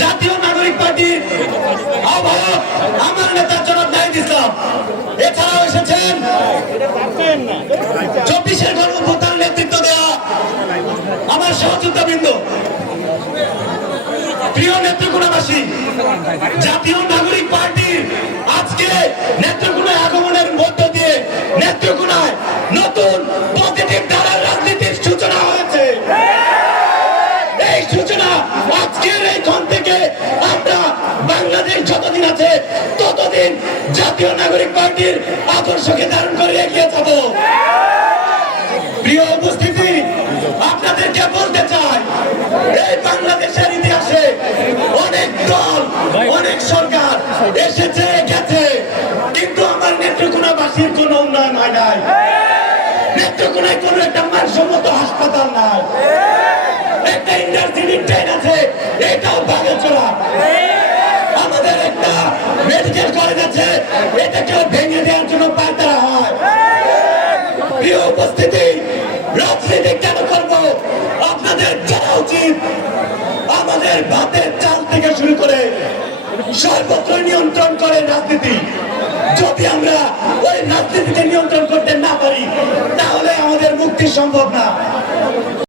জাতীয় নাগরিক পার্টি আমার নেতা জনাব নাহিদ ইসলাম। এছাড়াও এসেছেন চব্বিশের গণপ্রতার নেতৃত্ব দেওয়া আমার সহযোগিতা বৃন্দ প্রিয় নেত্রকোনাবাসী, জাতীয় নাগরিক পার্টি আজকে নেত্রকোনায় আগমনের মধ্য দিয়ে নেত্রকোনায় নতুন ততদিন জাতীয় নাগরিক পার্টির আদর্শকে ধারণ করে এগিয়ে যাব। প্রিয় উপস্থিতি, আপনাদেরকে বলতে চাই, এই বাংলাদেশের ইতিহাসে অনেক দল, অনেক সরকার এসেছে, গেছে, কিন্তু আমার নেত্রকোনাবাসীর কোনো উন্নয়ন হয় নাই। নেত্রকোনায় কোনো একটা মানসম্মত হাসপাতাল নাই। একটা ইন্ডাস্ট্রি ট্রেন আছে এটাও ভাঙাচোরা আমাদের একটা মেডিকেল কলেজ আছে এটাকেও ভেঙে দেওয়ার জন্য পায়তারা হয়। প্রিয় উপস্থিতি, রাজনীতি কেন করব? আপনাদের জানা উচিত, আমাদের ভাতের চাল থেকে শুরু করে সর্বত্র নিয়ন্ত্রণ করে রাজনীতি। যদি আমরা ওই রাজনীতিকে নিয়ন্ত্রণ করতে না পারি, তাহলে আমাদের মুক্তি সম্ভব না।